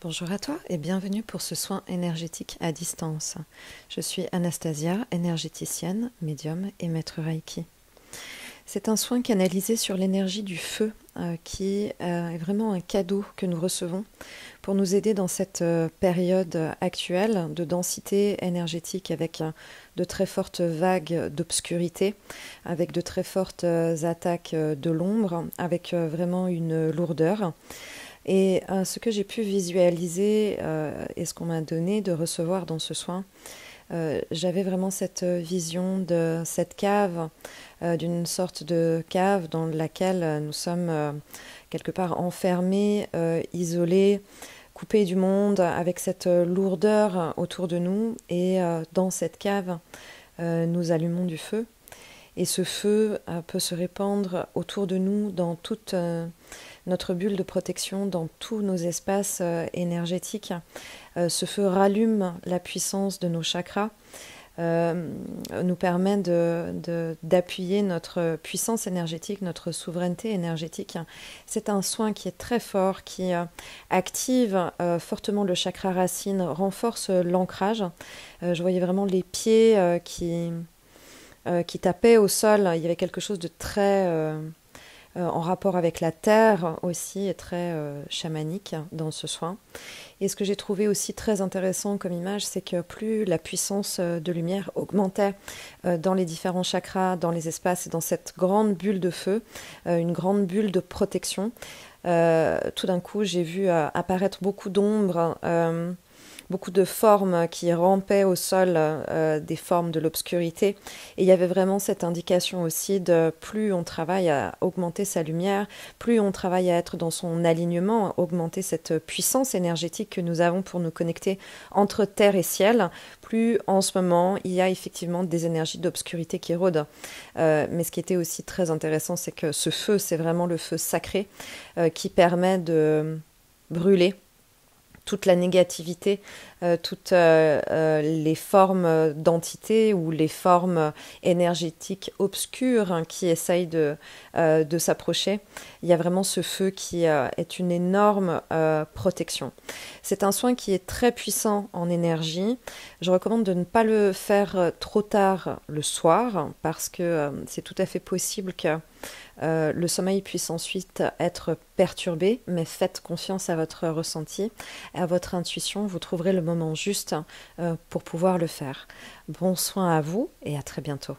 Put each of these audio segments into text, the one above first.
Bonjour à toi et bienvenue pour ce soin énergétique à distance. Je suis Anastasia, énergéticienne, médium et maître Reiki. C'est un soin canalisé sur l'énergie du feu qui est vraiment un cadeau que nous recevons pour nous aider dans cette période actuelle de densité énergétique avec de très fortes vagues d'obscurité, avec de très fortes attaques de l'ombre, avec vraiment une lourdeur. Et ce que j'ai pu visualiser et ce qu'on m'a donné de recevoir dans ce soin, j'avais vraiment cette vision de cette cave, d'une sorte de cave dans laquelle nous sommes quelque part enfermés, isolés, coupés du monde, avec cette lourdeur autour de nous. Et dans cette cave, nous allumons du feu. Et ce feu peut se répandre autour de nous dans toute notre bulle de protection, dans tous nos espaces énergétiques. Ce feu rallume la puissance de nos chakras, nous permet d'appuyer notre puissance énergétique, notre souveraineté énergétique. C'est un soin qui est très fort, qui active fortement le chakra racine, renforce l'ancrage. Je voyais vraiment les pieds qui tapait au sol. Il y avait quelque chose de très en rapport avec la terre aussi et très chamanique dans ce soin. Et ce que j'ai trouvé aussi très intéressant comme image, c'est que plus la puissance de lumière augmentait dans les différents chakras, dans les espaces et dans cette grande bulle de feu, une grande bulle de protection, tout d'un coup j'ai vu apparaître beaucoup d'ombres, beaucoup de formes qui rampaient au sol, des formes de l'obscurité. Et il y avait vraiment cette indication aussi de plus on travaille à augmenter sa lumière, plus on travaille à être dans son alignement, à augmenter cette puissance énergétique que nous avons pour nous connecter entre terre et ciel, plus en ce moment il y a effectivement des énergies d'obscurité qui rôdent. Mais ce qui était aussi très intéressant, c'est que ce feu, c'est vraiment le feu sacré qui permet de brûler toute la négativité, toutes les formes d'entités ou les formes énergétiques obscures qui essayent de s'approcher. Il y a vraiment ce feu qui est une énorme protection. C'est un soin qui est très puissant en énergie. Je recommande de ne pas le faire trop tard le soir parce que c'est tout à fait possible que le sommeil puisse ensuite être perturbé, mais faites confiance à votre ressenti, à votre intuition, vous trouverez le moment juste pour pouvoir le faire. Bon soin à vous et à très bientôt.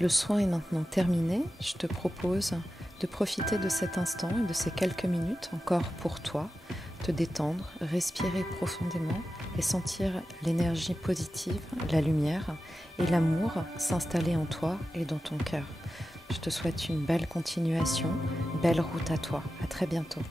Le soin est maintenant terminé. Je te propose de profiter de cet instant et de ces quelques minutes encore pour toi, te détendre, respirer profondément et sentir l'énergie positive, la lumière et l'amour s'installer en toi et dans ton cœur. Je te souhaite une belle continuation, belle route à toi. À très bientôt.